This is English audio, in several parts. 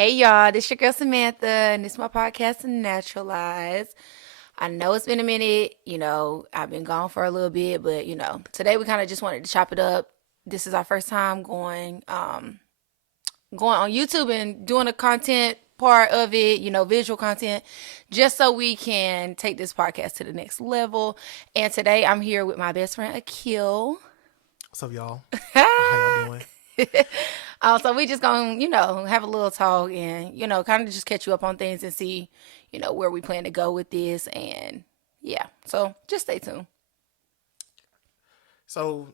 Hey y'all, this your girl Samantha, and this is my podcast, Naturalies. I know it's been a minute, I've been gone for a little bit, but today we kind of just wanted to chop it up. This is our first time going on YouTube and doing the content part of it, visual content, just so we can take this podcast to the next level. And today I'm here with my best friend Akil. What's up, y'all? How y'all doing? So we just gonna, have a little talk and, kind of just catch you up on things and see, where we plan to go with this. And yeah, so just stay tuned. So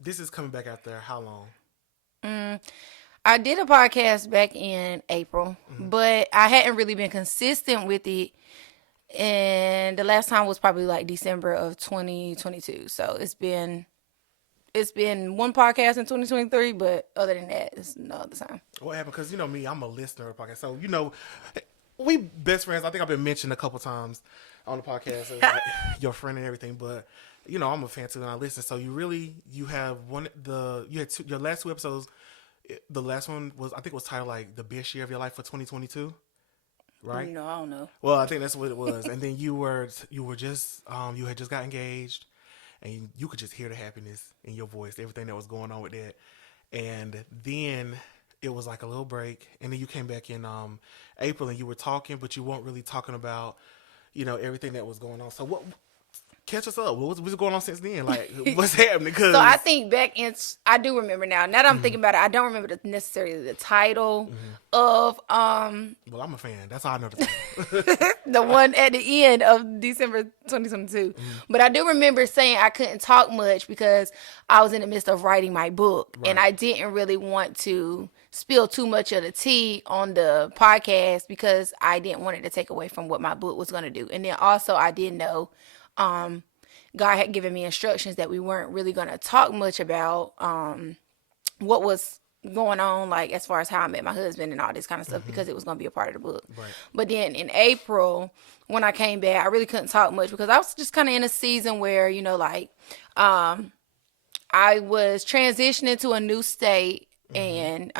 this is coming back after how long? I did a podcast back in April, but I hadn't really been consistent with it. And the last time was probably like December of 2022. So it's been one podcast in 2023, but other than that, it's no other time. What happened? Because me, I'm a listener of podcasts. So we best friends. I think I've been mentioned a couple times on the podcast as like your friend and everything. But I'm a fan too, and I listen. So you have your last two episodes. The last one was titled like the best year of your life for 2022. Right? No, I don't know. Well, I think that's what it was. And then you had just got engaged. And you could just hear the happiness in your voice, everything that was going on with that. And then it was like a little break. And then you came back in April and you were talking, but you weren't really talking about, everything that was going on. So catch us up. What's going on since then? Like, what's happening? So I think I do remember now. Now that I'm thinking about it, I don't remember necessarily the title of Well, I'm a fan. That's how I know the title. the one at the end of December 2022. But I do remember saying I couldn't talk much because I was in the midst of writing my book. Right. And I didn't really want to spill too much of the tea on the podcast because I didn't want it to take away from what my book was going to do. And then also I did know God had given me instructions that we weren't really going to talk much about what was going on, like as far as how I met my husband and all this kind of stuff, because it was going to be a part of the book. Right. But then in April, when I came back, I really couldn't talk much because I was just kind of in a season where, I was transitioning to a new state and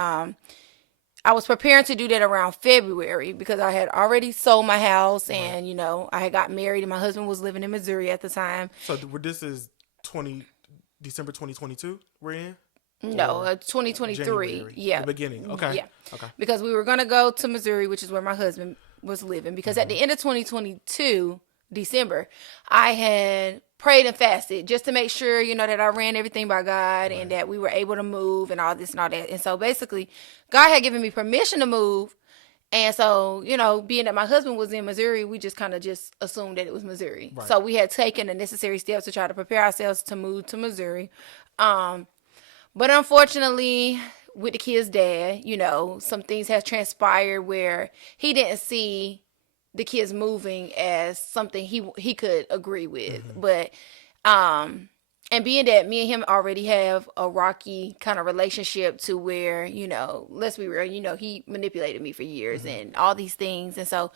I was preparing to do that around February because I had already sold my house and, I had got married and my husband was living in Missouri at the time. So this is December 2022 we're in? No, 2023. January, yeah. The beginning. Okay. Yeah. Okay. Because we were going to go to Missouri, which is where my husband was living. Because at the end of 2022, December, I had prayed and fasted just to make sure, that I ran everything by God and that we were able to move and all this and all that. And so basically, God had given me permission to move. And so, being that my husband was in Missouri, we just kind of just assumed that it was Missouri. Right. So we had taken the necessary steps to try to prepare ourselves to move to Missouri. But unfortunately, with the kid's dad, some things have transpired where he didn't see the kids moving as something he could agree with. But and being that me and him already have a rocky kind of relationship to where, let's be real, he manipulated me for years and all these things. And so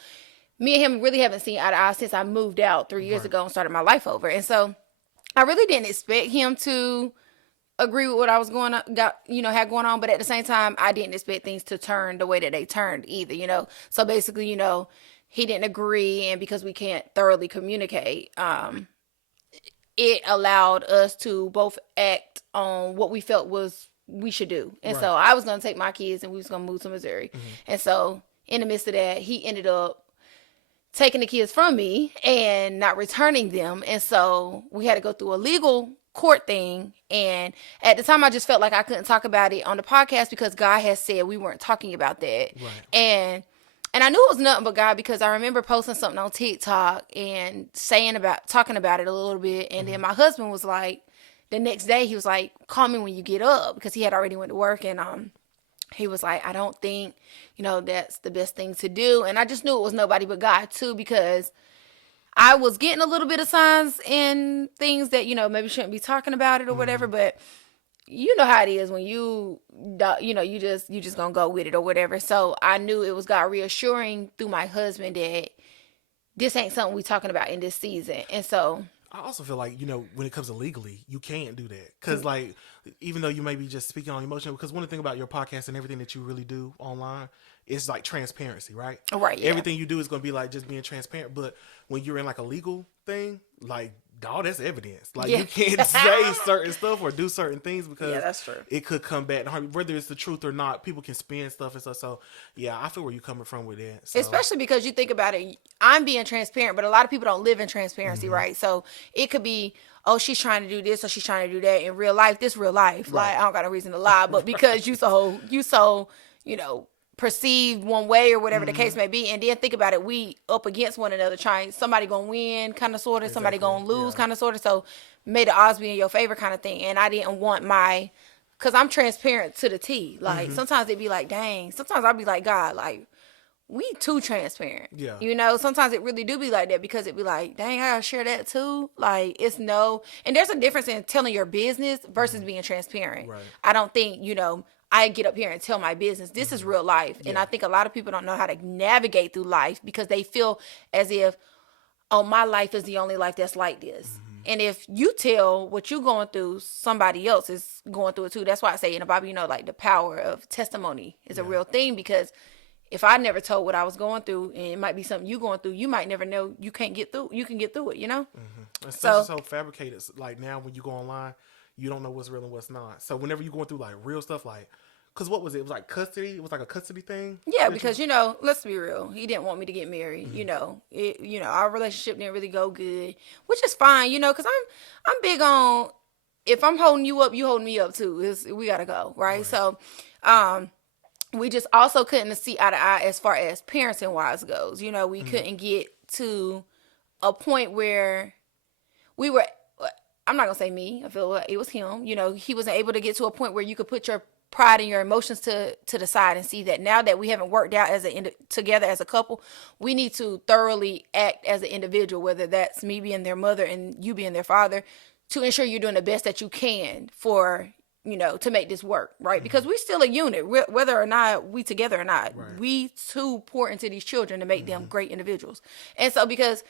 me and him really haven't seen eye to eye since I moved out 3 years ago and started my life over. And so I really didn't expect him to agree with what I was had going on, but at the same time, I didn't expect things to turn the way that they turned either, So basically, he didn't agree, and because we can't thoroughly communicate, it allowed us to both act on what we felt we should do. And so I was going to take my kids and we was going to move to Missouri. And so in the midst of that, he ended up taking the kids from me and not returning them. And so we had to go through a legal court thing. And at the time, I just felt like I couldn't talk about it on the podcast because God had said we weren't talking about that. Right. And I knew it was nothing but God because I remember posting something on TikTok and talking about it a little bit. And then my husband was like, the next day, he was like, call me when you get up because he had already went to work. And he was like, I don't think, that's the best thing to do. And I just knew it was nobody but God too because I was getting a little bit of signs and things that, maybe shouldn't be talking about it or whatever. But you know how it is when you just gonna go with it or whatever. So I knew it was God reassuring through my husband that this ain't something we talking about in this season. And so I also feel like, when it comes to legally, you can't do that. Because, like, even though you may be just speaking on emotion, because one thing about your podcast and everything that you really do online is, like, transparency, right? Right, yeah. Everything you do is going to be, like, just being transparent. But when you're in, like, a legal thing, like, dog, that's evidence. Like, you can't say certain stuff or do certain things because that's true. it could come back to harm you. Whether it's the truth or not, people can spin stuff and stuff. So, yeah, I feel where you're coming from with that. So. Especially because you think about it, I'm being transparent, but a lot of people don't live in transparency, right? So it could be, oh, she's trying to do this or she's trying to do that. In real life, this real life. Right. Like, I don't got a reason to lie, but because you so, perceived one way or whatever the case may be, and then think about it, we up against one another trying, somebody gonna win kind of sort of, somebody gonna lose kind of sort of, so may the odds be in your favor kind of thing. And I didn't want because I'm transparent to the T, like sometimes it'd be like, dang, sometimes I'd be like, God, like, we too transparent. Yeah. Sometimes it really do be like that, because it be like, dang, I gotta share that too. Like, and there's a difference in telling your business versus being transparent. Right. I don't think, I get up here and tell my business. This is real life. Yeah. And I think a lot of people don't know how to navigate through life because they feel as if, oh, my life is the only life that's like this. And if you tell what you're going through, somebody else is going through it too. That's why I say in the Bible, like the power of testimony is a real thing, because if I never told what I was going through, and it might be something you going through, you might never know you can get through it, It's so fabricated. Like now when you go online, you don't know what's real and what's not. So whenever you're going through like real stuff, like, because what was it? It was like custody. It was like a custody thing. Yeah, because let's be real. He didn't want me to get married. Our relationship didn't really go good, which is fine. Because I'm big on, if I'm holding you up, you holding me up too. We gotta go, right? So, we just also couldn't see eye to eye as far as parenting wise goes. We couldn't get to a point where we were. I'm not gonna say me. I feel like it was him. He wasn't able to get to a point where you could put your pride and your emotions to the side and see that now that we haven't worked out together as a couple, we need to thoroughly act as an individual, whether that's me being their mother and you being their father, to ensure you're doing the best that you can for, to make this work, right? Because we're still a unit, whether or not we together or not. Right. We too pour into these children to make them great individuals. And so because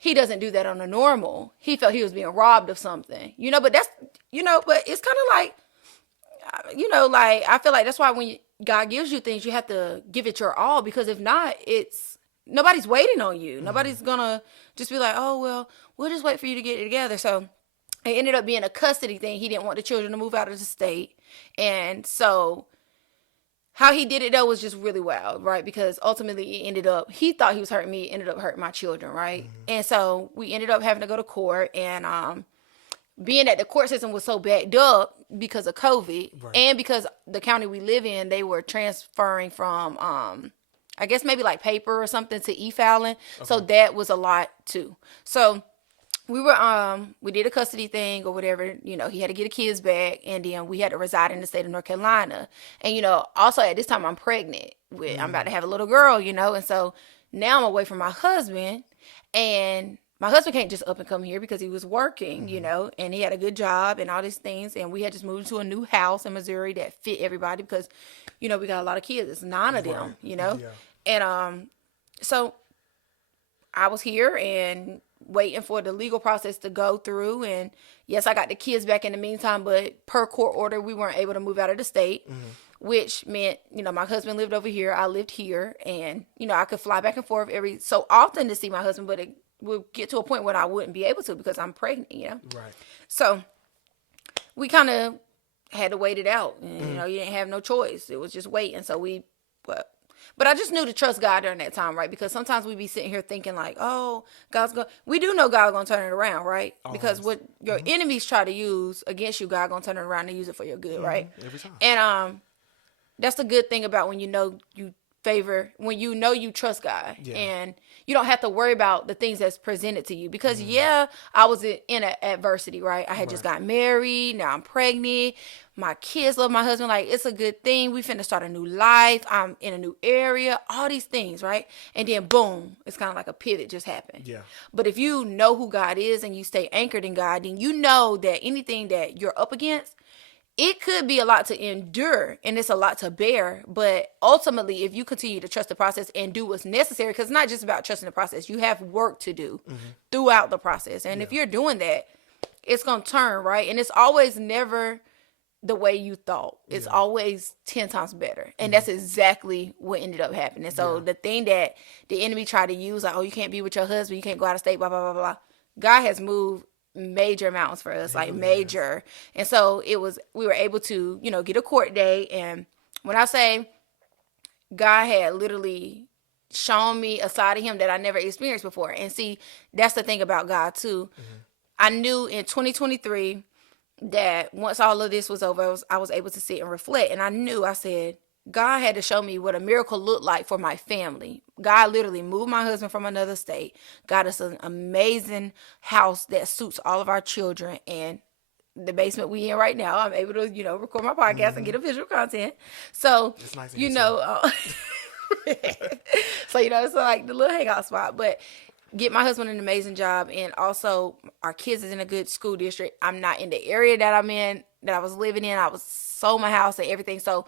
he doesn't do that on a normal, he felt he was being robbed of something, but that's, but it's kind of like, like, I feel like that's why when God gives you things, you have to give it your all, because if not, nobody's waiting on you. Nobody's gonna just be like, oh, well, we'll just wait for you to get it together. So it ended up being a custody thing. He didn't want the children to move out of the state. And so how he did it, though, was just really wild, right? Because ultimately he thought he was hurting me, ended up hurting my children, right? And so we ended up having to go to court, and being that the court system was so backed up because of COVID, and because the county we live in, they were transferring from, I guess maybe like paper or something to e-filing. Okay. So that was a lot too. So we did a custody thing or whatever, he had to get the kids back, and then we had to reside in the state of North Carolina. And, also at this time I'm pregnant I'm about to have a little girl, and so now I'm away from my husband, and my husband can't just up and come here because he was working, and he had a good job and all these things. And we had just moved to a new house in Missouri that fit everybody because, we got a lot of kids. It's 9 of them, Yeah. And so I was here and waiting for the legal process to go through. And yes, I got the kids back in the meantime, but per court order, we weren't able to move out of the state. Which meant, my husband lived over here. I lived here. And, I could fly back and forth every so often to see my husband, but it would get to a point when I wouldn't be able to because I'm pregnant, Right. So we kind of had to wait it out. And, you didn't have no choice. It was just waiting. So but I just knew to trust God during that time, right? Because sometimes we be sitting here thinking like, oh, we do know God's going to turn it around, right? Always. Because what your enemies try to use against you, God going to turn it around and use it for your good, right? Every time. And that's the good thing about when when you trust God, and you don't have to worry about the things that's presented to you, because I was in an adversity, right? I had just got married. Now I'm pregnant. My kids love my husband. Like, it's a good thing. We finna start a new life. I'm in a new area, all these things, right? And then boom, it's kind of like a pivot just happened. Yeah. But if you know who God is and you stay anchored in God, then you know that anything that you're up against, it could be a lot to endure and it's a lot to bear, but ultimately if you continue to trust the process and do what's necessary, because it's not just about trusting the process, you have work to do throughout the process, and if you're doing that, it's gonna turn, right? And it's always never the way you thought. It's always 10 times better, and that's exactly what ended up happening. So the thing that the enemy tried to use, like, oh, you can't be with your husband, you can't go out of state, blah blah blah blah, God has moved major amounts for us, like major. And so we were able to, get a court date. And when I say God had literally shown me a side of him that I never experienced before. And see, that's the thing about God too. I knew in 2023 that once all of this was over, I was able to sit and reflect. And I said, God had to show me what a miracle looked like for my family. God literally moved my husband from another state, got us an amazing house that suits all of our children, and the basement we in right now, I'm able to, record my podcast and get a visual content. So, it's nice so, it's like the little hangout spot, but get my husband an amazing job, and also our kids is in a good school district. I'm not in the area that I'm in, that I was living in. I was sold my house and everything. So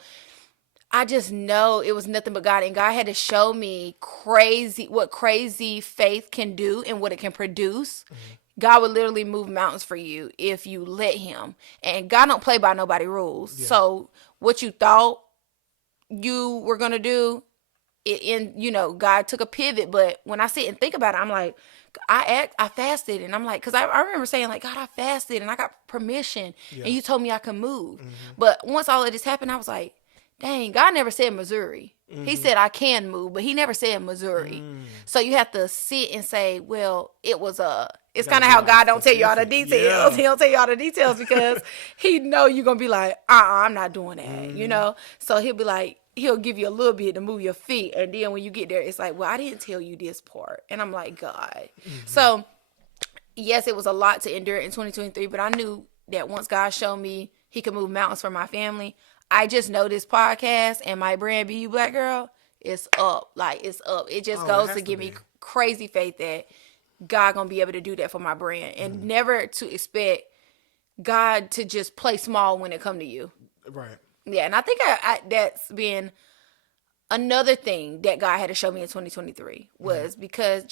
I just know it was nothing but God, and God had to show me what crazy faith can do and what it can produce. God would literally move mountains for you if you let him. And God don't play by nobody rules. Yeah. So what you thought you were going to do, God took a pivot. But when I sit and think about it, I'm like, I fasted, and I'm like, because I remember saying, like, God, I fasted and I got permission, and you told me I could move. But once all of this happened, I was like, dang, God never said Missouri. He said I can move, but he never said Missouri. So you have to sit and say, well, it's kind of how God don't tell you all the details. Yeah. He don't tell you all the details because he know you're going to be like, I'm not doing that, So he'll be like, he'll give you a little bit to move your feet. And then when you get there, it's like, well, I didn't tell you this part. And I'm like, God. So yes, it was a lot to endure in 2023, but I knew that once God showed me he could move mountains for my family, I just know this podcast and my brand, Be You Black Girl, is up. Like, it's up. It just goes to give me crazy faith that God gonna be able to do that for my brand, and never to expect God to just play small when it come to you. Right. Yeah, and I think that's been another thing that God had to show me in 2023 was because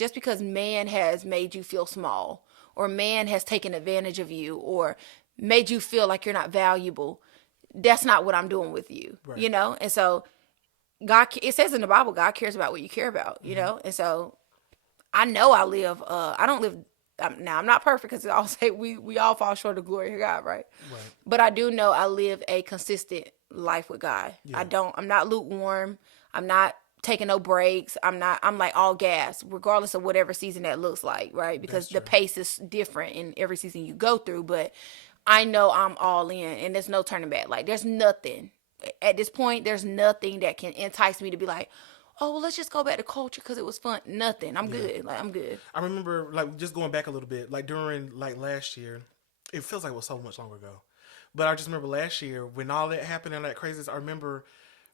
man has made you feel small, or man has taken advantage of you, or made you feel like you're not valuable, that's not what I'm doing with you, right. And so God, it says in the Bible, God cares about what you care about, and so I know I don't live, now I'm not perfect, because I'll say we all fall short of glory of God, right? But I do know I live a consistent life with God. Yeah. I'm not lukewarm. I'm not taking no breaks. I'm like all gas, regardless of whatever season that looks like, right? Because the pace is different in every season you go through, but I know I'm all in, and there's no turning back. Like, there's nothing at this point. There's nothing that can entice me to be like, oh, well, let's just go back to culture because it was fun. Nothing. I'm good. Like, I'm good. I remember, like, just going back a little bit, like during like last year, it feels like it was so much longer ago, but I just remember last year when all that happened and that craziness. I remember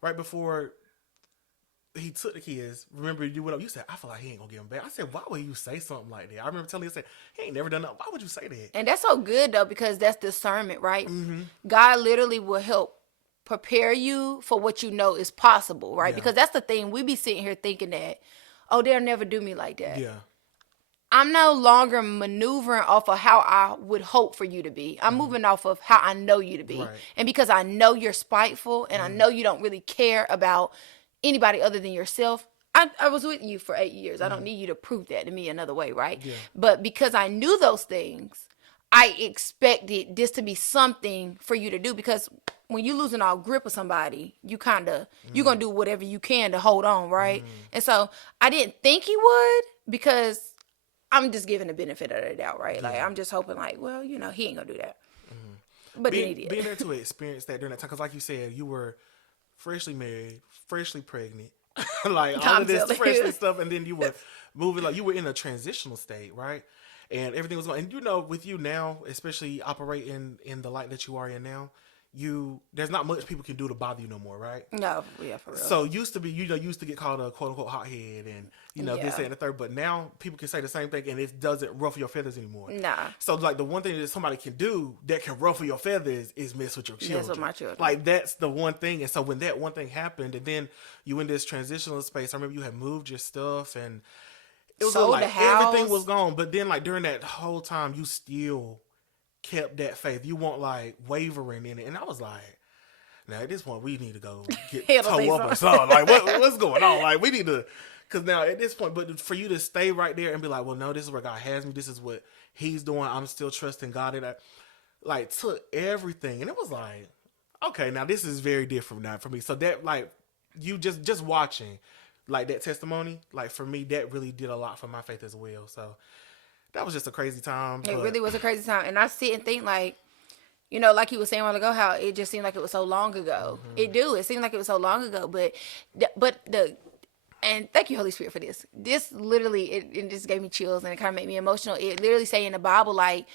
right before he took the kids, remember you went up, you said, I feel like he ain't gonna give them back. I said, why would you say something like that? I remember telling you, I said, he ain't never done that. Why would you say that? And that's so good, though, because that's discernment, right? God literally will help prepare you for what you know is possible, right? Because that's the thing. We be sitting here thinking that, oh, they'll never do me like that. Yeah. I'm no longer maneuvering off of how I would hope for you to be. I'm moving off of how I know you to be. Right. And because I know you're spiteful, and I know you don't really care about anybody other than yourself, I was with you for 8 years. I don't need you to prove that to me another way, right? Yeah. But because I knew those things, I expected this to be something for you to do, because when you losing all grip of somebody, you kind of, you're going to do whatever you can to hold on, right? And so I didn't think he would, because I'm just giving the benefit of the doubt, right? Yeah. Like, I'm just hoping, like, well, he ain't going to do that. But then he did. Being there to experience that during that time, because like you said, you were freshly married, freshly pregnant, like all of this freshly stuff, and then you were moving, like you were in a transitional state, right? And everything was going, and with you now, especially operating in the light that you are in now, there's not much people can do to bother you no more, right? No, yeah, for real. So used to be, used to get called a quote unquote hothead and this, that, and the third. But now people can say the same thing and it doesn't ruffle your feathers anymore. Nah. So like the one thing that somebody can do that can ruffle your feathers is mess with your children. Mess with my children. Like that's the one thing. And so when that one thing happened, and then you in this transitional space, I remember you had moved your stuff and it was like everything was gone. But then like during that whole time, you still kept that faith. You weren't like wavering in it. And I was like, now at this point we need to go get toe up or something. Like what's going on? Like we need to, because now at this point, but for you to stay right there and be like, well, no, this is where God has me. This is what He's doing. I'm still trusting God. And I like took everything, and it was like, okay, now this is very different now for me. So that like you just watching like that testimony, like for me, that really did a lot for my faith as well. So that was just a crazy time. It really was a crazy time, and I sit and think like, like you were saying a while ago, how it just seemed like it was so long ago. Mm-hmm. It seemed like it was so long ago, and thank you, Holy Spirit, for this. This literally, it just gave me chills, and it kind of made me emotional. It literally say in the Bible, like,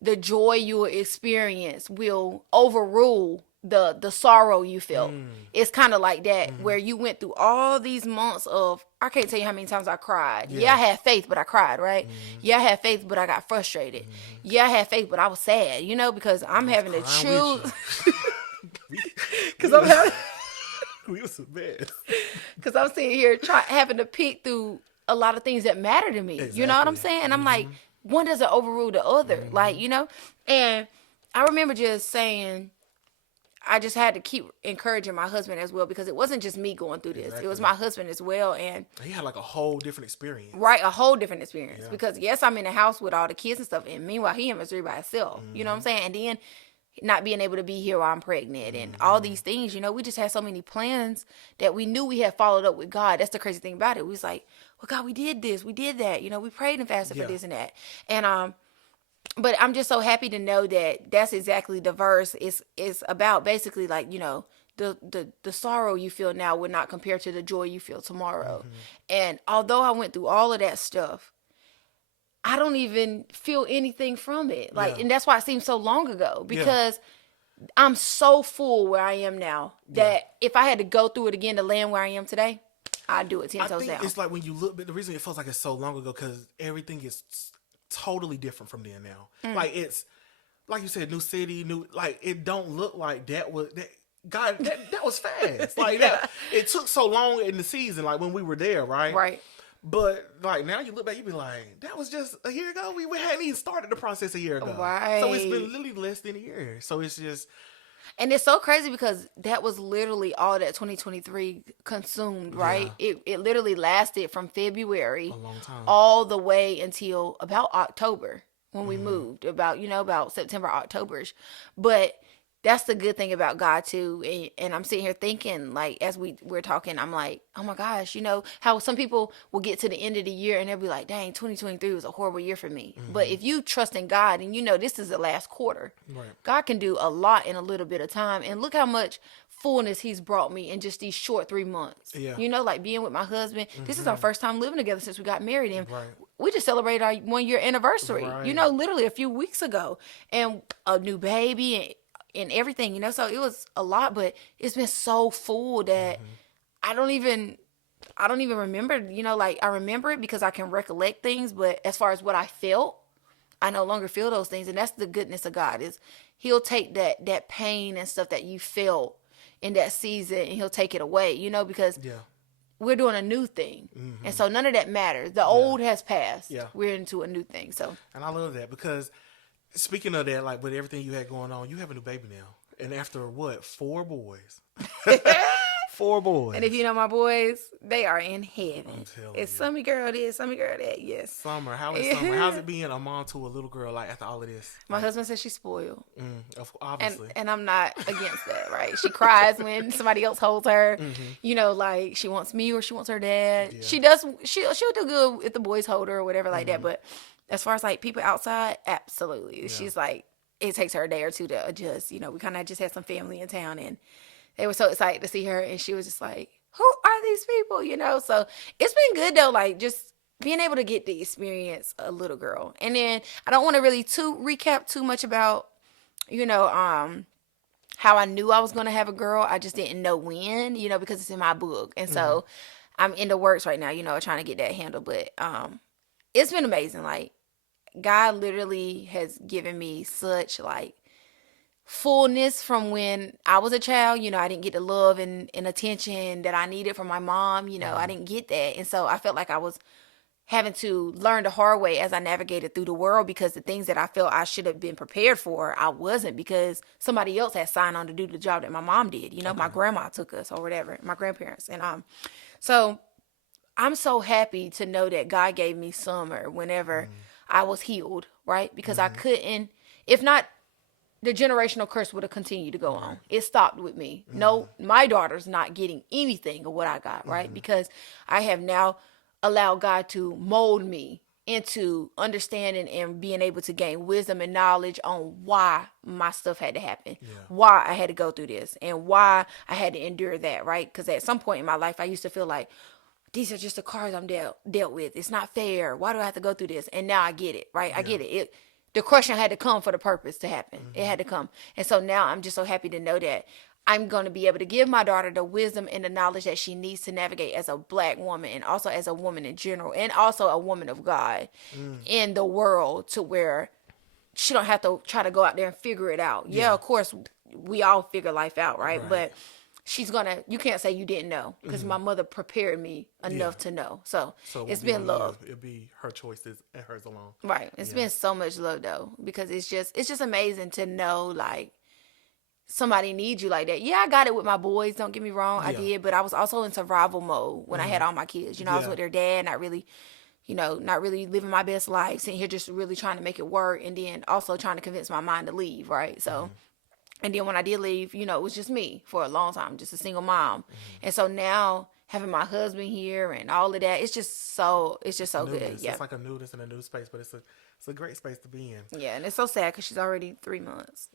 the joy you will experience will overrule the sorrow you felt. It's kind of like that, where you went through all these months of, I can't tell you how many times I cried. Yeah, I had faith, but I cried, right? Yeah, I had faith, but I got frustrated. Yeah, I had faith, but I was sad, because I'm having to choose. Because I'm having... We was the best. Because I'm sitting here having to pick through a lot of things that matter to me. Exactly. You know what I'm saying? And I'm like, one doesn't overrule the other. Like, and I remember just saying, I just had to keep encouraging my husband as well, because it wasn't just me going through this. Exactly. It was my husband as well. And he had like a whole different experience. Right, a whole different experience. Yeah. Because yes, I'm in the house with all the kids and stuff. And meanwhile, he in Missouri by himself. You know what I'm saying? And then not being able to be here while I'm pregnant and all these things, we just had so many plans that we knew we had followed up with God. That's the crazy thing about it. We was like, well, God, we did this, we did that, we prayed and fasted for this and that. And, but I'm just so happy to know that that's exactly the verse is about. Basically, like, the sorrow you feel now will not compare to the joy you feel tomorrow. And although I went through all of that stuff, I don't even feel anything from it. Like, and that's why it seems so long ago, because I'm so full where I am now that if I had to go through it again to land where I am today, I'd do it 10 toes down. It's like when you look, but the reason it feels like it's so long ago, because everything is totally different from then now. Like, it's, like you said, new city, like, it don't look like that was, God, that was fast. Like, that, it took so long in the season, like when we were there, right? Right. But like now you look back, you be like, that was just a year ago. We hadn't even started the process a year ago. Right. So it's been literally less than a year. So it's just, and it's so crazy because that was literally all that 2023 consumed, right? It literally lasted from February a long time, all the way until about October when we moved, about September, Octoberish. But that's the good thing about God too. And I'm sitting here thinking, like, as we're talking, I'm like, oh my gosh, how some people will get to the end of the year and they'll be like, dang, 2023 was a horrible year for me. But if you trust in God and this is the last quarter, God can do a lot in a little bit of time. And look how much fullness He's brought me in just these short 3 months. Like being with my husband. This is our first time living together since we got married. And we just celebrated our 1-year anniversary, literally a few weeks ago. And a new baby and everything, so it was a lot, but it's been so full that I don't even remember, like I remember it because I can recollect things, but as far as what I felt, I no longer feel those things. And that's the goodness of God, is He'll take that pain and stuff that you felt in that season and He'll take it away, because we're doing a new thing. And so none of that matters. The old has passed. We're into a new thing. So, and I love that, because speaking of that, like with everything you had going on, you have a new baby now. And after what? 4 boys. 4 boys. And if you know my boys, they are in heaven. It's Summer girl this, Summer girl that, yes. Summer. How is Summer? How's it being a mom to a little girl, like after all of this? My husband says she's spoiled. Obviously. And I'm not against that, right? She cries when somebody else holds her. Like she wants me or she wants her dad. She'll do good if the boys hold her or whatever like that. But as far as like people outside, absolutely. She's like, it takes her a day or two to adjust. We kind of just had some family in town and they were so excited to see her. And she was just like, who are these people? So it's been good though. Like just being able to get to experience a little girl. And then I don't want to really recap too much about, how I knew I was going to have a girl. I just didn't know when, because it's in my book. And so I'm in the works right now, trying to get that handled. But it's been amazing. Like, God literally has given me such, like, fullness from when I was a child. I didn't get the love and attention that I needed from my mom. I didn't get that. And so I felt like I was having to learn the hard way as I navigated through the world, because the things that I felt I should have been prepared for, I wasn't, because somebody else had signed on to do the job that my mom did. My grandma took us or whatever, my grandparents. And so I'm so happy to know that God gave me summer whenever I was healed, right? Because I couldn't, if not, the generational curse would have continued to go on. It stopped with me. No, my daughter's not getting anything of what I got, right? Because I have now allowed God to mold me into understanding and being able to gain wisdom and knowledge on why my stuff had to happen, why I had to go through this, and why I had to endure that, right? Because at some point in my life, I used to feel like, these are just the cards I'm dealt with. It's not fair. Why do I have to go through this? And now I get it, right? I get it. The crushing had to come for the purpose to happen. It had to come. And so now I'm just so happy to know that I'm going to be able to give my daughter the wisdom and the knowledge that she needs to navigate as a Black woman, and also as a woman in general, and also a woman of God in the world, to where she don't have to try to go out there and figure it out. Yeah, of course, we all figure life out, right? But you can't say you didn't know, because my mother prepared me enough to know. So it's been love. It'll be her choices and hers alone. Right. It's been so much love, though, because it's just amazing to know, like, somebody needs you like that. Yeah, I got it with my boys. Don't get me wrong. I did. But I was also in survival mode when I had all my kids. I was with their dad, not really living my best life, sitting here just really trying to make it work, and then also trying to convince my mind to leave, right? So, and then when I did leave, it was just me for a long time, just a single mom. And so now having my husband here and all of that, it's just so good. Yeah. It's like a newness in a new space, but it's a great space to be in. Yeah, and it's so sad because she's already 3 months.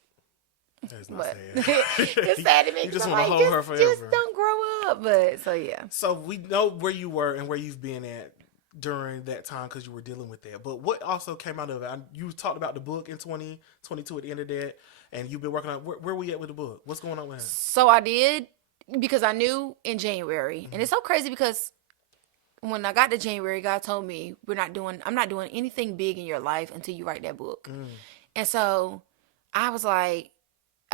It's not sad. It's sad to me. You just want to hold her forever. Just don't grow up. But so yeah. So we know where you were and where you've been at during that time, because you were dealing with that. But what also came out of it? You talked about the book in 2022 at the end of that, and you've been working on where we at with the book? What's going on with it? So I did, because I knew in January, and it's so crazy because when I got to January, God told me I'm not doing anything big in your life until you write that book. And so I was like,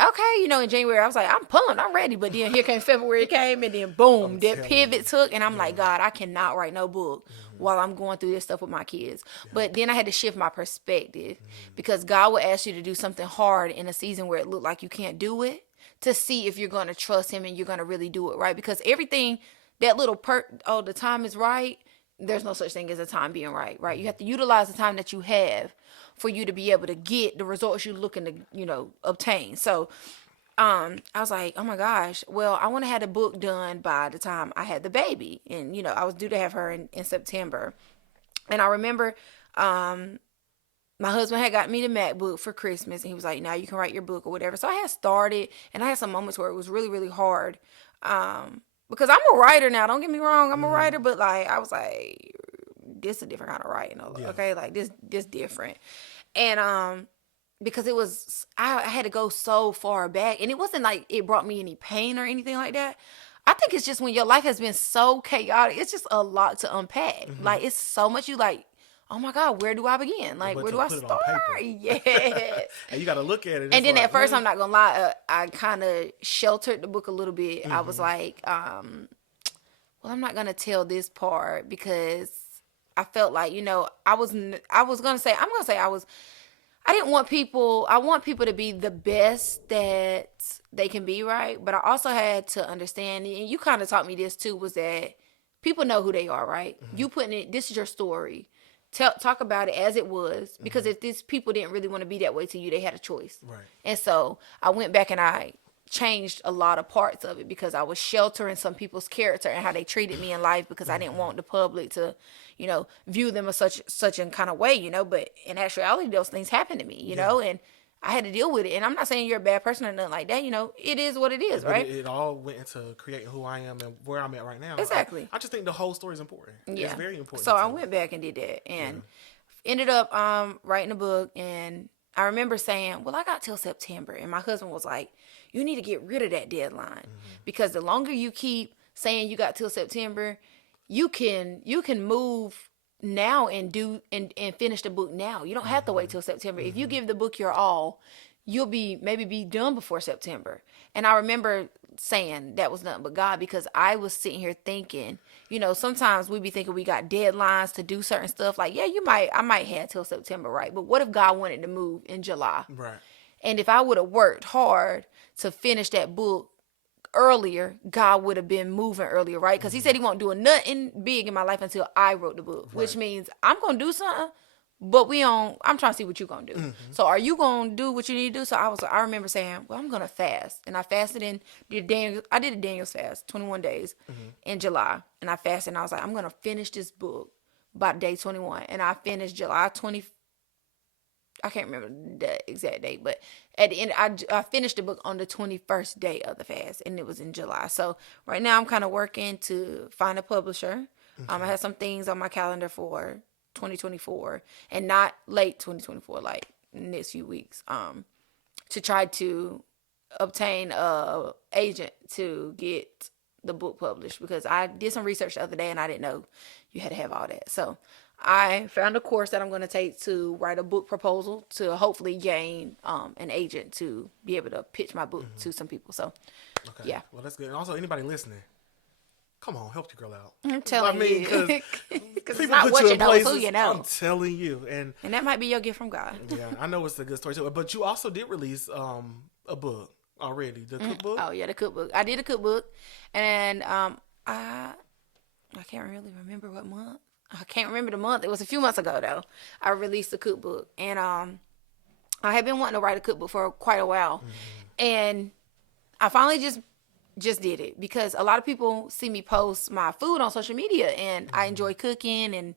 okay, in January, I was like, I'm pulling, I'm ready. But then here came February, and then boom, that pivot took. And I'm like, God, I cannot write no book while I'm going through this stuff with my kids. But then I had to shift my perspective, because God will ask you to do something hard in a season where it looked like you can't do it, to see if you're going to trust him and you're going to really do it right. Because everything, that little the time is right, there's no such thing as a time being right? You have to utilize the time that you have for you to be able to get the results you're looking to, obtain. So, I was like, oh my gosh, well, I want to have the book done by the time I had the baby. And, I was due to have her in September. And I remember, my husband had got me the MacBook for Christmas, and he was like, now you can write your book or whatever. So I had started, and I had some moments where it was really, really hard. Because I'm a writer now, don't get me wrong, I'm a writer, but like, I was like, this is a different kind of writing, okay? Like, this different. And, because it was, I had to go so far back, and it wasn't like it brought me any pain or anything like that. I think it's just when your life has been so chaotic, it's just a lot to unpack. Like, it's so much, you like, oh my God, where do I begin? Like, where do I start? Yes. And you got to look at it. And then at first, I'm not going to lie, I kind of sheltered the book a little bit. I was like, well, I'm not going to tell this part, because I felt like, I want people to be the best that they can be, right? But I also had to understand, and you kind of taught me this too, was that people know who they are, right? You putting it, this is your story. Talk about it as it was, because if these people didn't really want to be that way to you, they had a choice. Right. And so I went back and I changed a lot of parts of it, because I was sheltering some people's character and how they treated me in life, because I didn't want the public to, view them as such a kind of way, but in actuality, those things happened to me, know, and I had to deal with it. And I'm not saying you're a bad person or nothing like that, it is what it is, right? It all went into creating who I am and where I'm at right now. Exactly. I just think the whole story is important. Yeah. It's very important. So I went back and did that, and ended up writing a book, and I remember saying, well, I got till September. And my husband was like, you need to get rid of that deadline. Because the longer you keep saying you got till September, you can move now and finish the book now. You don't have to wait till September. If you give the book your all, you'll maybe be done before September. And I remember saying that was nothing but God, because I was sitting here thinking, sometimes we be thinking we got deadlines to do certain stuff. Like, yeah, I might have till September, right? But what if God wanted to move in July? Right. And if I would have worked hard to finish that book earlier, God would have been moving earlier, right? Because he said he won't do nothing big in my life until I wrote the book, which means I'm going to do something, but I'm trying to see what you're going to do. So are you going to do what you need to do? So I remember saying, well, I'm going to fast. And I fasted I did a Daniel's fast, 21 days in July. And I fasted and I was like, I'm going to finish this book by day 21. And I finished July 20. I can't remember the exact date, but at the end, I finished the book on the 21st day of the fast, and it was in July. So right now I'm kind of working to find a publisher. I have some things on my calendar for 2024, and not late 2024, like next few weeks, to try to obtain a agent to get the book published, because I did some research the other day and I didn't know you had to have all that. So I found a course that I'm going to take to write a book proposal to hopefully gain an agent to be able to pitch my book to some people. So, yeah. Well, that's good. And also, anybody listening, come on, help your girl out. I'm telling you. Because it's not put what you you in know, places, it's who you know. I'm telling you. And that might be your gift from God. Yeah, I know it's a good story too. But you also did release a book already, the cookbook. Oh, yeah, the cookbook. I did a cookbook. And I can't really remember what month. I can't remember the month. It was a few months ago, though. I released the cookbook. And I had been wanting to write a cookbook for quite a while. And I finally just did it, because a lot of people see me post my food on social media, and I enjoy cooking, and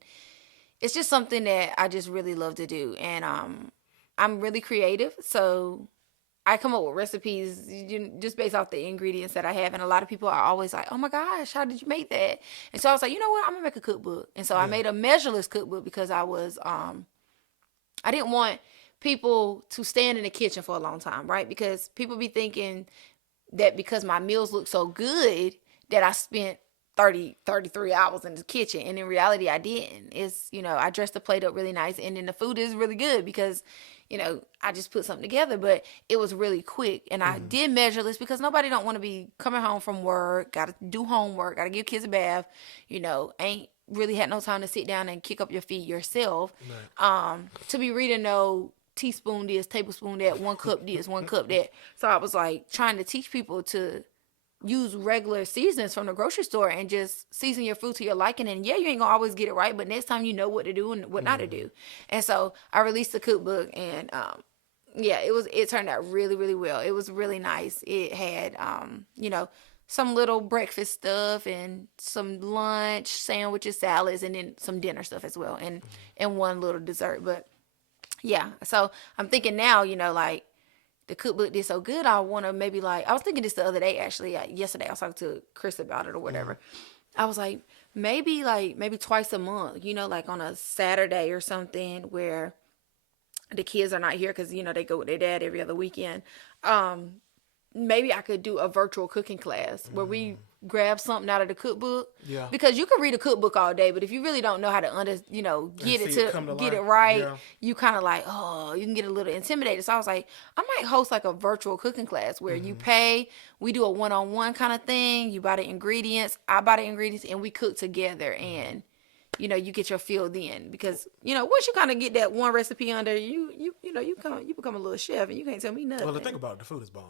it's just something that I just really love to do. And I'm really creative, so I come up with recipes just based off the ingredients that I have. And a lot of people are always like, oh my gosh, how did you make that? And so I was like, you know what, I'm gonna make a cookbook. And so I made a measureless cookbook, because I didn't want people to stand in the kitchen for a long time, right? Because people be thinking that because my meals look so good that I spent 33 hours in the kitchen. And in reality, I didn't. It's, I dressed the plate up really nice, and then the food is really good because, I just put something together, but it was really quick. And I did measureless because nobody don't want to be coming home from work, got to do homework, got to give kids a bath, ain't really had no time to sit down and kick up your feet yourself. Right. To be reading no teaspoon this, tablespoon that, 1 cup this, 1 cup that. So I was like trying to teach people to use regular seasonings from the grocery store and just season your food to your liking. And yeah, you ain't gonna always get it right, but next time you know what to do and what not to do. And so I released the cookbook, and it turned out really, really well. It was really nice. It had some little breakfast stuff and some lunch, sandwiches, salads, and then some dinner stuff as well, and one little dessert. But yeah, so I'm thinking now, like, the cookbook did so good, I want to maybe, like, I was thinking this the other day, actually, yesterday, I was talking to Chris about it or whatever. I was like, maybe twice a month, like on a Saturday or something where the kids are not here because, they go with their dad every other weekend. Maybe I could do a virtual cooking class where we grab something out of the cookbook. Yeah. Because you can read a cookbook all day, but if you really don't know how to get it right, you kind of like, you can get a little intimidated. So I was like, I might host like a virtual cooking class where you pay, we do a one-on-one kind of thing. You buy the ingredients, I buy the ingredients, and we cook together, and you get your feel then, because once you kind of get that one recipe under you become a little chef, and you can't tell me nothing. Well, the thing about it, the food is bomb.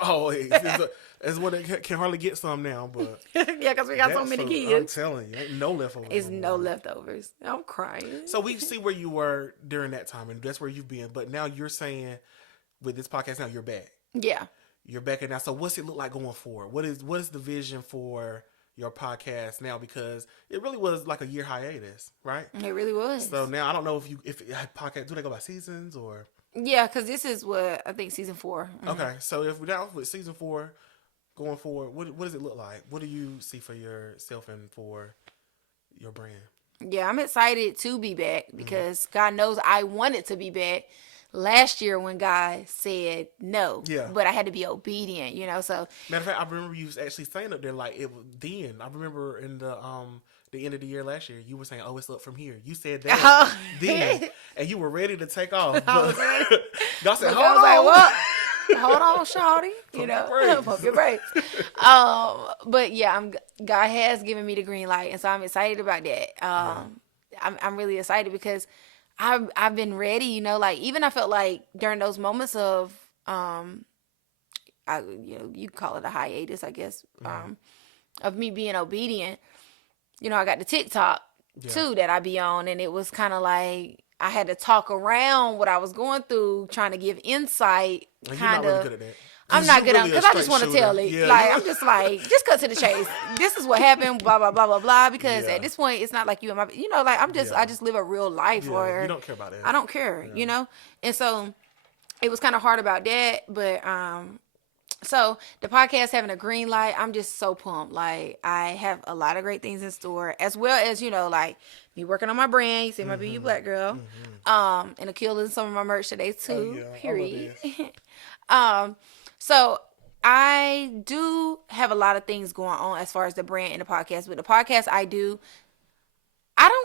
Always, it's what it can hardly get some now, but yeah, because we got so many kids. I'm telling you, ain't no leftovers. It's no leftovers. I'm crying. So we see where you were during that time, and that's where you've been. But now you're saying with this podcast, now you're back. Yeah, you're back, and now. So what's it look like going forward? What is the vision for your podcast now, because it really was like a year hiatus, right? It really was. So now I don't know if podcast, do they go by seasons or? Yeah, because this is what I think season 4. Mm-hmm. Okay, so if we're down with season 4 going forward, what does it look like? What do you see for yourself and for your brand? Yeah, I'm excited to be back because God knows I wanted to be back Mm-hmm. last year when God said no. Yeah. But I had to be obedient, you know. So Matter of fact, I remember you was actually saying up there like it was then. I remember in the end of the year last year, you were saying, "Oh, it's up from here." You said that then, and you were ready to take off. I But was ready. God said, But "Hold God was on." like, "Well, hold on, shawty, you Pump your know, brakes. pump your brakes." But yeah, God has given me the green light, and so I'm excited about that. I'm really excited because I've been ready, you know, like even I felt like during those moments of you call it a hiatus, I guess, of me being obedient. You know, I got the TikTok too that I be on, and it was kind of like I had to talk around what I was going through, trying to give insight. And you're not really good at that. I'm not good really because I just want to tell it. Yeah, like I'm just like, just cut to the chase. This is what happened. Blah blah blah blah blah. Because Yeah. at this point, it's not like you and my, you know, like I just live a real life. Yeah, Or you don't care about that. I don't care, you know. And so it was kind of hard about that, but so the podcast having a green light, I'm just so pumped. Like I have a lot of great things in store, as well as, you know, like me working on my brand. You see my Be You Black Girl, and killing some of my merch today too. Period. So I do have a lot of things going on as far as the brand and the podcast. But the podcast I don't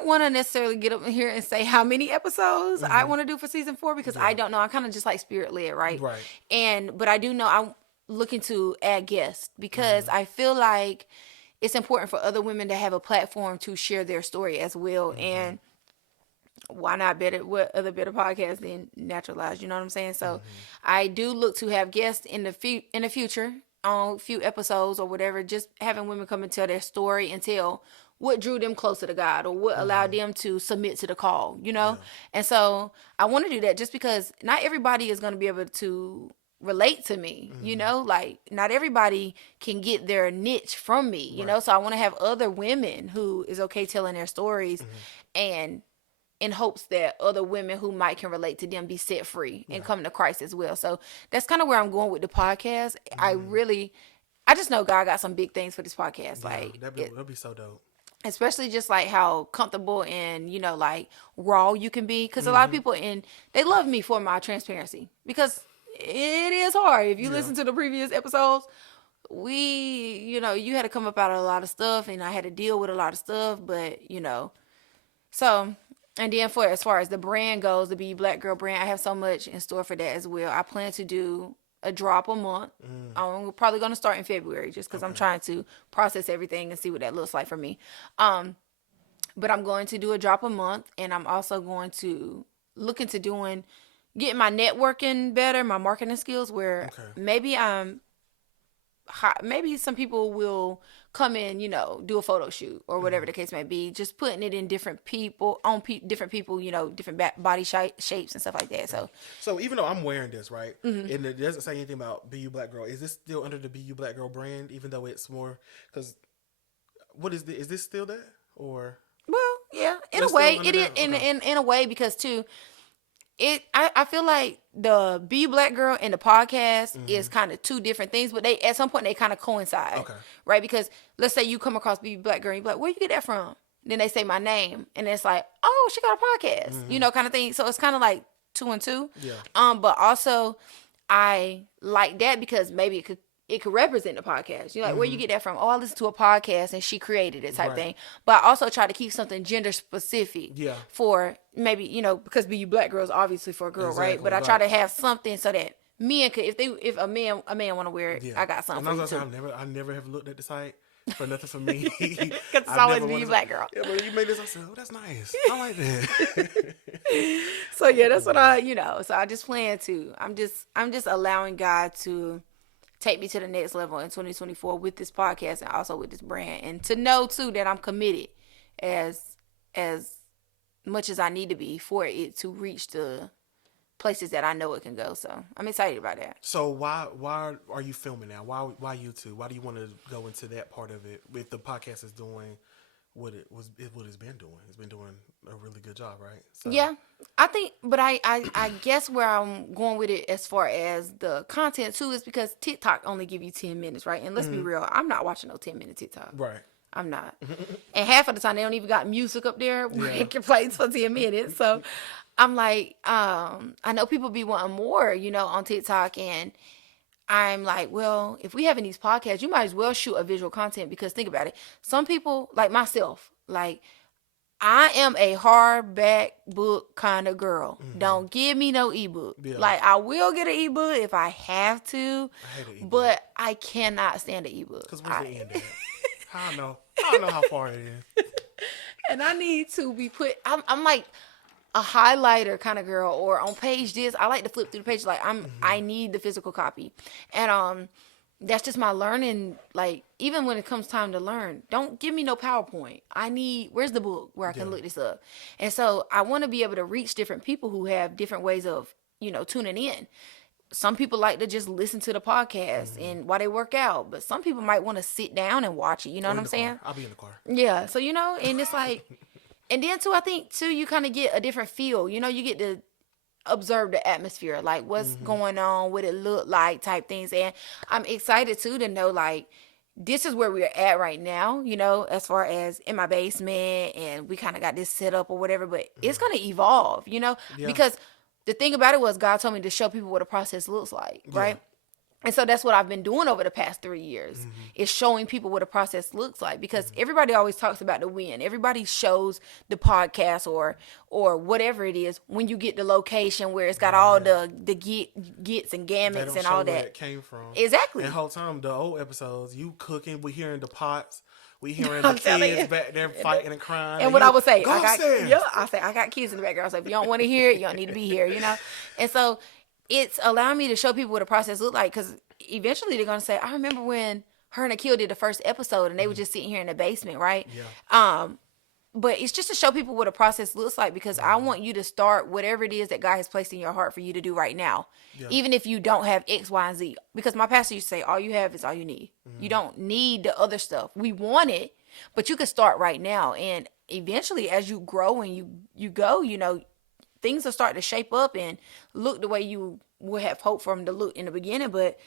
want to necessarily get up in here and say how many episodes I want to do for season 4 because I don't know. I kind of just like spirit led, right? Right. But I do know I'm looking to add guests because I feel like it's important for other women to have a platform to share their story as well. And why not what other better podcast than Naturalies? You know what I'm saying? So I do look to have guests in the future on a few episodes or whatever, just having women come and tell their story and tell what drew them closer to God or what allowed them to submit to the call, you know? And so I want to do that just because not everybody is going to be able to relate to me, you know? Like not everybody can get their niche from me, you know? So I want to have other women who is okay telling their stories and in hopes that other women who might can relate to them be set free and come to Christ as well. So that's kind of where I'm going with the podcast. I just know God got some big things for this podcast. Like that'd be so dope. Especially just like how comfortable and, you know, like raw you can be. Because a lot of people, they love me for my transparency. Because it is hard. If you listen to the previous episodes, you know, you had to come up out of a lot of stuff and I had to deal with a lot of stuff. But, you know, so, and then as far as the brand goes, the Be Black Girl brand, I have so much in store for that as well. I plan to do a drop a month. I'm probably going to start in February just because I'm trying to process everything and see what that looks like for me. But I'm going to do a drop a month, and I'm also going to look into getting my networking better, my marketing skills, where maybe some people will come in, you know, do a photo shoot or whatever the case may be, just putting it in different people, different people, you know, different body shapes and stuff like that. So even though I'm wearing this, right, and it doesn't say anything about Be You Black Girl, is this still under the Be You Black Girl brand, even though it's more, because is this still that, or? Well, yeah, in a way, it is, in a way, because too, I feel like the Be You Black Girl and the podcast is kind of two different things, but at some point they kind of coincide, right? Because let's say you come across Be You Black Girl and you're like, where you get that from? Then they say my name, and it's like, oh, she got a podcast, you know, kind of thing. So it's kind of like 2 and 2. Yeah. But also I like that because maybe it could represent the podcast. You're like, where you get that from? Oh, I listened to a podcast and she created it type thing. But I also try to keep something gender specific for maybe, you know, because Be You Black Girl is obviously for a girl, right? But I try to have something so that men could, if a man want to wear it, I got something for you too. I never have looked at the site for nothing for me. Because it's always Be You Black Girl. Yeah, but you made this, I said, oh, that's nice. I like that. So yeah, that's what you know, so I just plan to, I'm just allowing God to take me to the next level in 2024 with this podcast and also with this brand, and to know too that I'm committed as much as I need to be for it to reach the places that I know it can go. So I'm excited about that. So why are you filming now? Why YouTube? Why do you want to go into that part of it if the podcast is doing what it's been doing? It's been doing a really good job, right? So. Yeah, I think, but I guess where I'm going with it as far as the content too is because TikTok only give you 10 minutes, right? And let's be real, I'm not watching no 10-minute TikTok. Right. I'm not. And half of the time they don't even got music up there where Yeah. it can play for 10 minutes. So I'm like, I know people be wanting more, on TikTok, and I'm like, well, if we having these podcasts, you might as well shoot a visual content, because think about it. Some people, like myself, like, I am a hardback book kind of girl. Don't give me no ebook. Yeah. Like, I will get an ebook if I have to, I hate an ebook. but I cannot stand an ebook. Because where's the end at? I don't know. I don't know how far it is. And I need to be I'm like a highlighter kind of girl, or on page this, I like to flip through the page. Like, I need the physical copy. And that's just my learning. Like, even when it comes time to learn, don't give me no PowerPoint. Where's the book where I can look this up? And so I want to be able to reach different people who have different ways of, tuning in. Some people like to just listen to the podcast and while they work out, but some people might want to sit down and watch it. You know what I'm saying? I'll be in the car. Yeah. So, and it's like, and then too, I think too, you kind of get a different feel. You get to observe the atmosphere, like what's going on, what it look like, type things. And I'm excited too to know, like, this is where we're at right now, as far as in my basement, and we kind of got this set up or whatever, but it's going to evolve, because the thing about it was God told me to show people what a process looks like, right? And so that's what I've been doing over the past 3 years, is showing people what a process looks like, because everybody always talks about the win. Everybody shows the podcast or whatever it is when you get the location where it's got all the gets and gamuts and all that. Where it came from. Exactly. And the whole time, the old episodes, you cooking, we hearing the pots, we hearing the kids back there fighting and crying. And what I would say, go upstairs. I got kids in the background. So if you don't want to hear it, you don't need to be here, And so it's allowing me to show people what a process look like, because eventually they're going to say, I remember when her and Akil did the first episode and they were just sitting here in the basement, right? Yeah. But it's just to show people what a process looks like, because I want you to start whatever it is that God has placed in your heart for you to do right now. Yeah. Even if you don't have X, Y, and Z. Because my pastor used to say, all you have is all you need. You don't need the other stuff. We want it, but you can start right now. And eventually, as you grow and you go, things will start to shape up and look the way you would have hoped for them to look in the beginning. But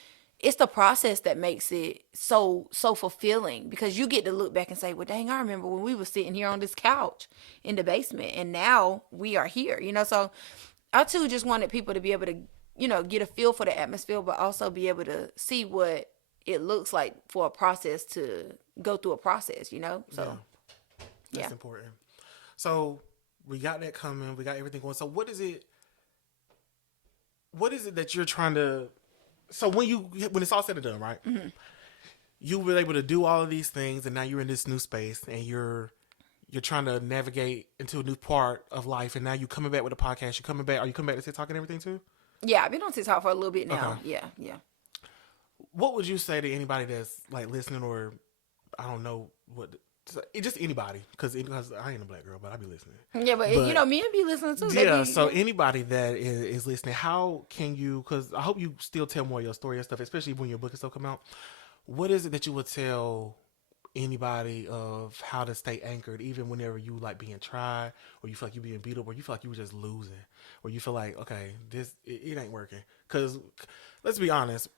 it's the process that makes it so fulfilling, because you get to look back and say, well, dang, I remember when we were sitting here on this couch in the basement, and now we are here, So I too just wanted people to be able to, get a feel for the atmosphere, but also be able to see what it looks like for a process to go through a process, So That's important. So we got that coming. We got everything going. So what is it that you're trying to... So when it's all said and done, right? You were able to do all of these things, and now you're in this new space, and you're trying to navigate into a new part of life, and now you're coming back with a podcast. Are you coming back to TikTok and everything too? Yeah, I've been on TikTok for a little bit now. Okay. Yeah. What would you say to anybody that's like listening, or I don't know just anybody, because I ain't a black girl, but I be listening. Yeah, but men be listening too. Yeah, so anybody that is listening, how can you, because I hope you still tell more of your story and stuff, especially when your book and stuff come out. What is it that you would tell anybody of how to stay anchored, even whenever you like being tried, or you feel like you're being beat up, or you feel like you were just losing, or you feel like, okay, it ain't working? Because let's be honest,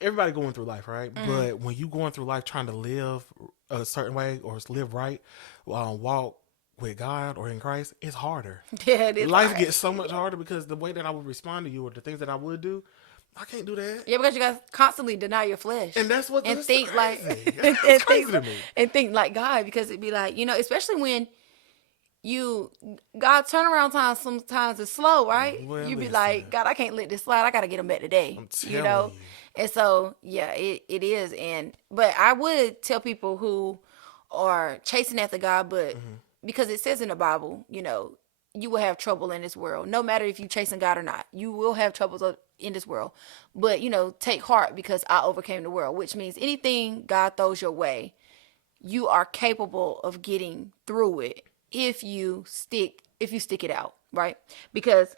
everybody going through life, right? But when you going through life trying to live a certain way or live right, walk with God or in Christ, it's harder. Yeah, it is. Life gets so much harder, because the way that I would respond to you, or the things that I would do, I can't do that. Yeah, because you guys constantly deny your flesh, and that's what and think crazy. That's crazy to me. And think like God, because it'd be like, especially when God turnaround time sometimes is slow, right? Well, You'd be like, God, I can't let this slide. I got to get them back today. I'm telling you. And so, yeah, it is. But I would tell people who are chasing after God, but because it says in the Bible, you will have trouble in this world. No matter if you're chasing God or not, you will have troubles in this world. But, take heart, because I overcame the world, which means anything God throws your way, you are capable of getting through it if you stick it out, right? Because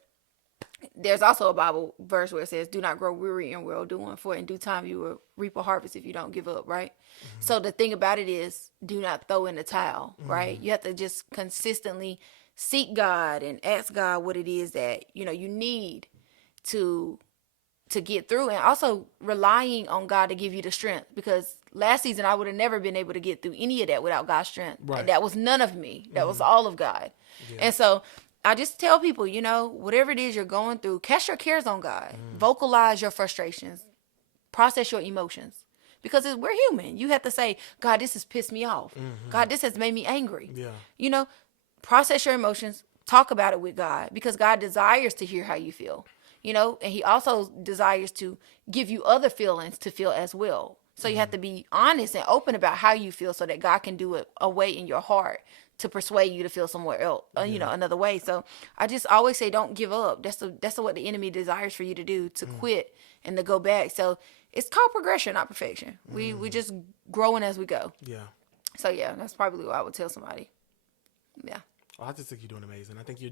there's also a Bible verse where it says, do not grow weary in well doing, for in due time you will reap a harvest if you don't give up, right? So the thing about it is, do not throw in the towel, right? You have to just consistently seek God and ask God what it is that, you need to to get through, and also relying on God to give you the strength, because last season I would have never been able to get through any of that without God's strength. Right. And that was none of me. That was all of God. Yeah. And so I just tell people, whatever it is you're going through, cast your cares on God. Vocalize your frustrations. Process your emotions. Because we're human. You have to say, God, this has pissed me off. God, this has made me angry. Yeah. Process your emotions. Talk about it with God, because God desires to hear how you feel. And he also desires to give you other feelings to feel as well. So you have to be honest and open about how you feel, so that God can do it a way in your heart to persuade you to feel somewhere else, another way. So I just always say, don't give up. That's what the enemy desires for you to do, to quit and to go back. So it's called progression, not perfection. We just growing as we go. Yeah. So yeah, that's probably what I would tell somebody. Yeah. Well, I just think you're doing amazing. I think you're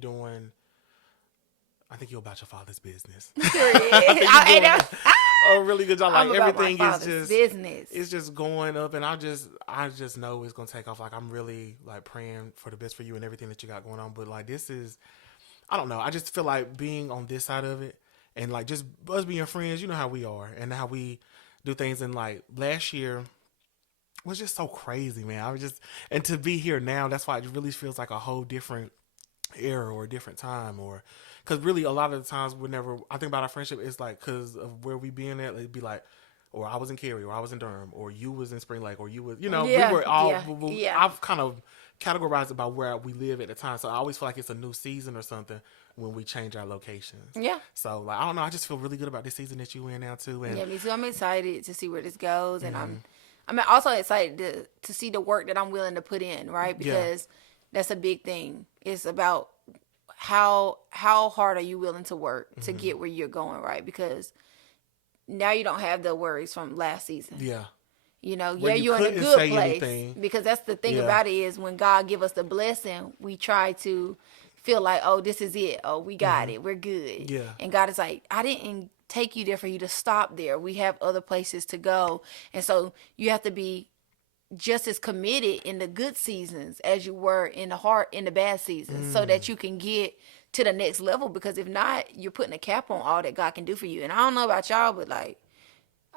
about your father's business. A really good job. Like, everything is just business. It's just going up, and I just know it's gonna take off. Like, I'm really like praying for the best for you and everything that you got going on. But like, this is, I don't know. I just feel like being on this side of it, and like just us being friends. You know how we are and how we do things. And like last year was just so crazy, man. And to be here now, that's why it really feels like a whole different era or a different time, or because really a lot of the times whenever I think about our friendship, it's like because of where we being at, it'd be like, or I was in Cary, or I was in Durham, or you was in Spring Lake, or you was, we were all, I've kind of categorized about where we live at the time. So I always feel like it's a new season or something when we change our locations. Yeah. So like, I don't know, I just feel really good about this season that you in now too. And yeah, me too. I'm excited to see where this goes. And I'm also excited to see the work that I'm willing to put in, right? Because that's a big thing. It's about how hard are you willing to work to get where you're going, right? Because now you don't have the worries from last season. Yeah. You're in a good place. Anything. Because that's the thing about it, is when God give us the blessing, we try to feel like, oh, this is it. Oh, we got it. We're good. Yeah. And God is like, I didn't take you there for you to stop there. We have other places to go. And so you have to be just as committed in the good seasons as you were in the bad seasons, so that you can get to the next level. Because if not, you're putting a cap on all that God can do for you. And I don't know about y'all, but like,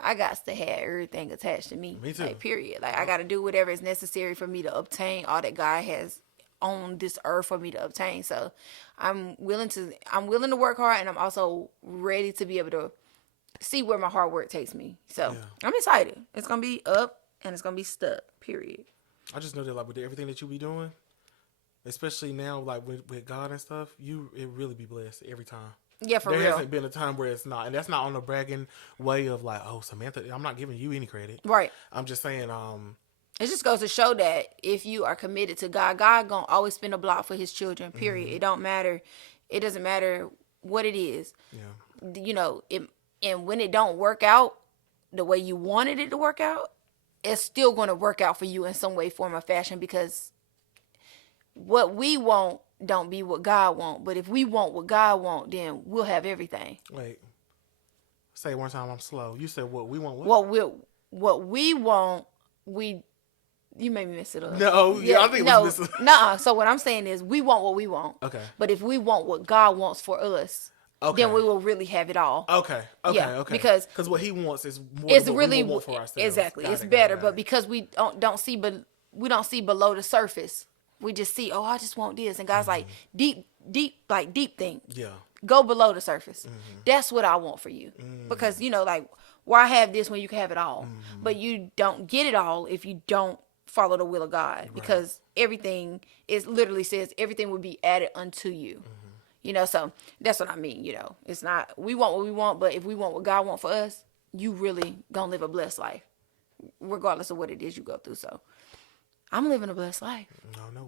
I got to have everything attached to me. Me too. Like, period. Like, I got to do whatever is necessary for me to obtain all that God has on this earth for me to obtain. So I'm willing to work hard, and I'm also ready to be able to see where my hard work takes me. So I'm excited. It's going to be up. And it's going to be stuck, period. I just know that, like, with everything that you be doing, especially now, like, with God and stuff, it really be blessed every time. Yeah, for real. There hasn't been a time where it's not. And that's not on a bragging way of, like, oh, Samantha, I'm not giving you any credit. Right. I'm just saying, it just goes to show that if you are committed to God, God going to always spin a block for his children, period. It don't matter. It doesn't matter what it is. Yeah. And when it don't work out the way you wanted it to work out, it's still going to work out for you in some way, form, or fashion, because what we want don't be what God want. But if we want what God want, then we'll have everything. Wait. Say it one time, I'm slow. You said what we want what? What we want, you made me mess it up. No, I think it was messed up. No, so what I'm saying is we want what we want. Okay. But if we want what God wants for us, then we will really have it all. Okay. Because what he wants is more than what we want for ourselves. Exactly. It's better, but because we don't see below the surface. We just see, I just want this, and God's like, deep think. Yeah. Go below the surface. That's what I want for you. Because like, why have this when you can have it all? But you don't get it all if you don't follow the will of God. Right. Because everything literally says everything will be added unto you. So that's what I mean, It's not, we want what we want, but if we want what God wants for us, you really gonna live a blessed life, regardless of what it is you go through. So I'm living a blessed life. No,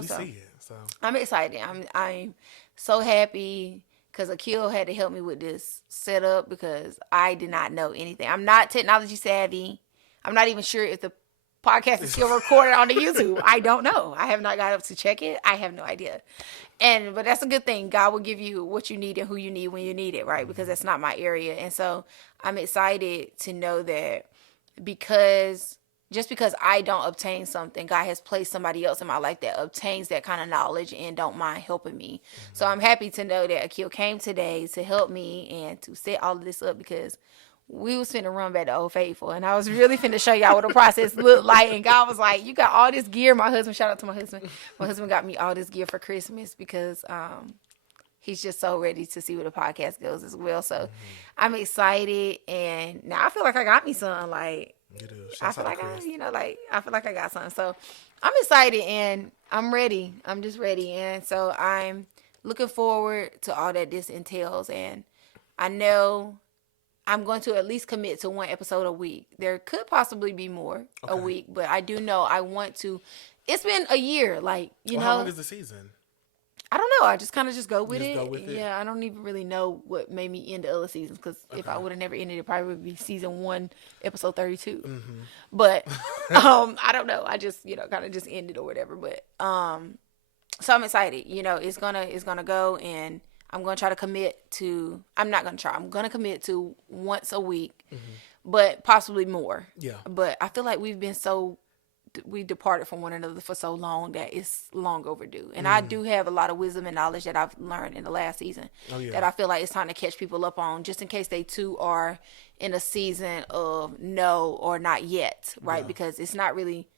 we so see it. So I'm excited. I'm so happy because Akil had to help me with this setup because I did not know anything. I'm not technology savvy. I'm not even sure if the podcast is still recorded on the YouTube. I don't know. I have not got up to check it. I have no idea. But that's a good thing. God will give you what you need and who you need when you need it, right? Because that's not my area. And so I'm excited to know that because just because I don't obtain something, God has placed somebody else in my life that obtains that kind of knowledge and don't mind helping me. So I'm happy to know that Akil came today to help me and to set all of this up, because we was finna run back to Old Faithful, and I was really finna show y'all what the process looked like. And God was like, you got all this gear. My husband, shout out to my husband. My husband got me all this gear for Christmas, because he's just so ready to see where the podcast goes as well. So I'm excited, and now I feel like I got me something. Like, You do. I Shouts feel out to like Chris. I feel like I got something. So I'm excited and I'm ready. I'm just ready. And so I'm looking forward to all that this entails. And I know I'm going to at least commit to one episode a week. There could possibly be more a Okay. week, but I do know I want to. It's been a year, like, Well, how long is the season? I don't know. I just kind of just go with just it. go with it? Yeah, I don't even really know what made me end the other seasons, because if I would have never ended it, probably would be season 1, episode 32. But I don't know. I just kind of just ended or whatever. But so I'm excited. It's gonna go, and I'm gonna try to commit to. I'm not gonna try. I'm gonna commit to once a week, but possibly more. Yeah. But I feel like we departed from one another for so long that it's long overdue. And I do have a lot of wisdom and knowledge that I've learned in the last season that I feel like it's time to catch people up on, just in case they too are in a season of no or not yet, right? Because it's not really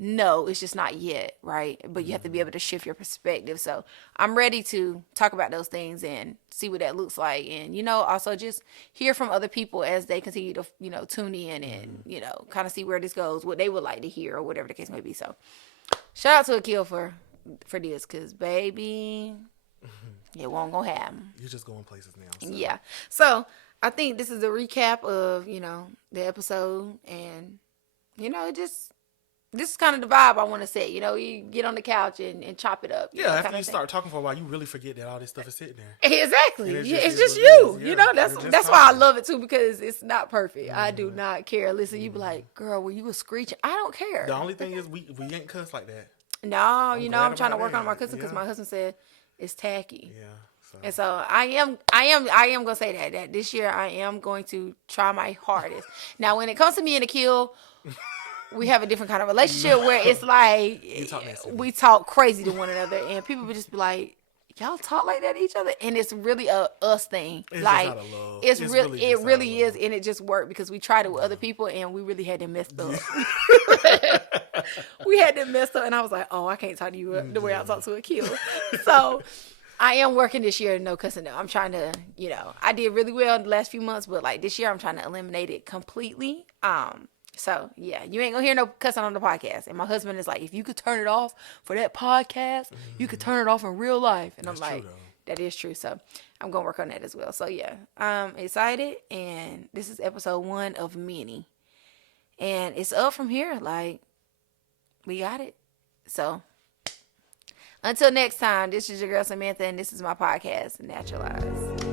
no, it's just not yet, right? But you have to be able to shift your perspective. So I'm ready to talk about those things and see what that looks like. And, also just hear from other people as they continue to, tune in and, kind of see where this goes, what they would like to hear or whatever the case may be. So shout out to Akil for this, because, baby, it won't go happen. You're just going places now. So. Yeah. So I think this is a recap of, the episode. And, this is kind of the vibe I want to set. You get on the couch and chop it up. Yeah, after you start talking for a while, you really forget that all this stuff is sitting there. Exactly. And It's is just what you. it is. Yeah. That's why I love it too, because it's not perfect. I do not care. Listen, you be like, girl, when you was screeching, I don't care. The only thing is we ain't cuss like that. No, I'm trying to work on my cussing, because my husband said it's tacky. Yeah. So. And so I am gonna say that this year I am going to try my hardest. Now, when it comes to me and Akil, we have a different kind of relationship where it's like we talk crazy to one another, and people would just be like, y'all talk like that to each other, and it's really a us thing. It's like just out of love. It really is, and it just worked because we tried it with other people, and we really had them messed up. We had them messed up, and I was like, oh, I can't talk to you the way I talk to Akil. So I am working this year, no cussing. No, I'm trying to, I did really well in the last few months, but like this year, I'm trying to eliminate it completely. So yeah, you ain't gonna hear no cussing on the podcast. And my husband is like, if you could turn it off for that podcast, you could turn it off in real life. And That's I'm like, true, that is true. So I'm gonna work on that as well. So yeah, I'm excited, and this is episode 1 of many, and it's up from here. Like, we got it. So until next time, this is your girl Samantha, and this is my podcast, Naturalies.